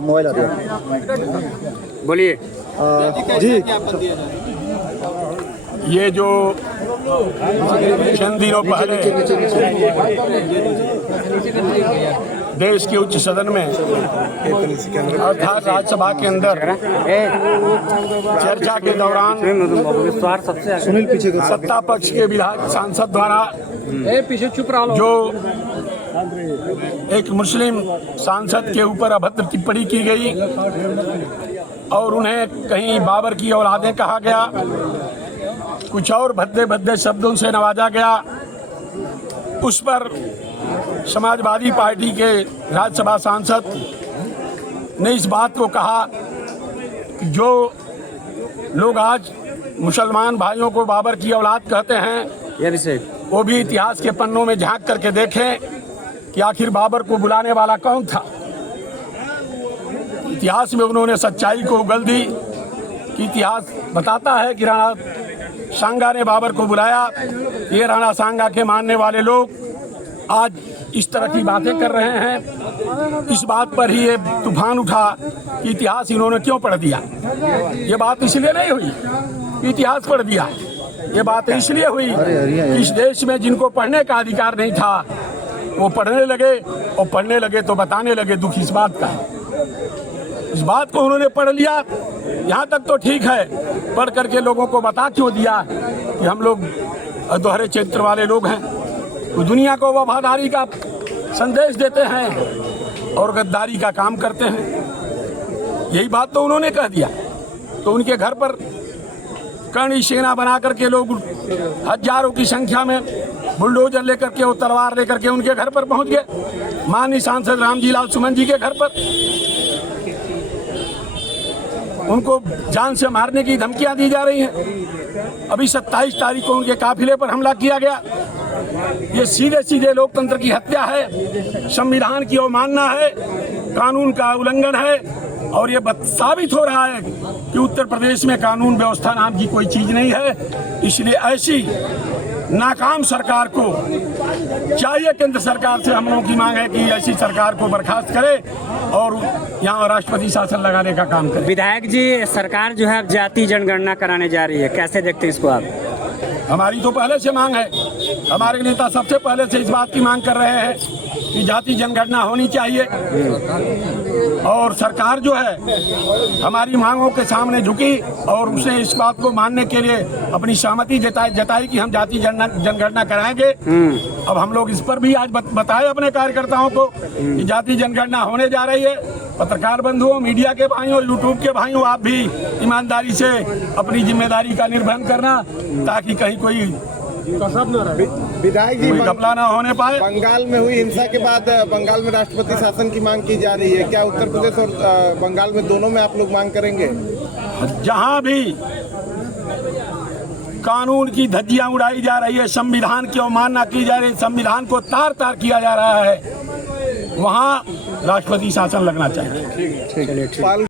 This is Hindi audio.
मोबाइल आता है। बोलिए जी। ये जो चंद दिनों पहले देश के उच्च सदन में अर्थात राज्यसभा के अंदर चर्चा के दौरान सत्ता पक्ष के विधायक सांसद द्वारा जो एक मुस्लिम सांसद के ऊपर अभद्र टिप्पणी की गई और उन्हें कहीं बाबर की औलादें कहा गया, कुछ और भद्दे भद्दे शब्दों से नवाजा गया, उस पर समाजवादी पार्टी के राज्यसभा सांसद ने इस बात को कहा कि जो लोग आज मुसलमान भाइयों को बाबर की औलाद कहते हैं वो भी इतिहास के पन्नों में झांक करके देखें कि आखिर बाबर को बुलाने वाला कौन था। इतिहास में उन्होंने सच्चाई को उगल दी कि इतिहास बताता है कि राणा सांगा ने बाबर को बुलाया। ये राणा सांगा के मानने वाले लोग आज इस तरह की बातें कर रहे हैं। इस बात पर ही ये तूफान उठा कि इतिहास इन्होंने क्यों पढ़ दिया। ये बात इसलिए नहीं हुई कि इतिहास पढ़ दिया, ये बात इसलिए हुई कि इस देश में जिनको पढ़ने का अधिकार नहीं था वो पढ़ने लगे, और पढ़ने लगे तो बताने लगे। दुख इस बात का है, इस बात को उन्होंने पढ़ लिया, यहाँ तक तो ठीक है, पढ़ करके लोगों को बता क्यों दिया कि हम लोग दोहरे चरित्र वाले लोग हैं, तो दुनिया को वफादारी का संदेश देते हैं और गद्दारी का काम करते हैं। यही बात तो उन्होंने कह दिया। तो उनके घर पर करणी सेना बना करके लोग हजारों की संख्या में बुलडोजर लेकर के और तलवार लेकर के उनके घर पर पहुंच गए, माननीय सांसद रामजी लाल सुमन जी के घर पर। उनको जान से मारने की धमकियां दी जा रही हैं। अभी 27 तारीख को उनके काफिले पर हमला किया गया। ये सीधे सीधे लोकतंत्र की हत्या है, संविधान की अवमानना है, कानून का उल्लंघन है। और ये साबित हो रहा है कि उत्तर प्रदेश में कानून व्यवस्था नाम की कोई चीज नहीं है। इसलिए ऐसी नाकाम सरकार को चाहिए, केंद्र सरकार से हम लोगों की मांग है कि ऐसी सरकार को बर्खास्त करे और यहाँ राष्ट्रपति शासन लगाने का काम करे। विधायक जी, सरकार जो है अब जाति जनगणना कराने जा रही है, कैसे देखते हैं इसको आप? हमारी तो पहले से मांग है, हमारे नेता सबसे पहले से इस बात की मांग कर रहे हैं कि जाति जनगणना होनी चाहिए। और सरकार जो है हमारी मांगों के सामने झुकी और उसने इस बात को मानने के लिए अपनी सहमति जताई कि हम जाति जनगणना कराएंगे। अब हम लोग इस पर भी आज बताए अपने कार्यकर्ताओं को कि जाति जनगणना होने जा रही है। पत्रकार बंधुओं, मीडिया के भाइयों, यूट्यूब के भाइयों, आप भी ईमानदारी से अपनी जिम्मेदारी का निर्वहन करना ताकि कहीं कोई विधायक जी घपला न होने पाए। बंगाल में हुई हिंसा के बाद बंगाल में राष्ट्रपति शासन की मांग की जा रही है, क्या उत्तर प्रदेश और बंगाल में दोनों में आप लोग मांग करेंगे? जहां भी कानून की धज्जियां उड़ाई जा रही है, संविधान की अवमानना की जा रही है, संविधान को तार तार किया जा रहा है, वहां राष्ट्रपति शासन लगना चाहिए।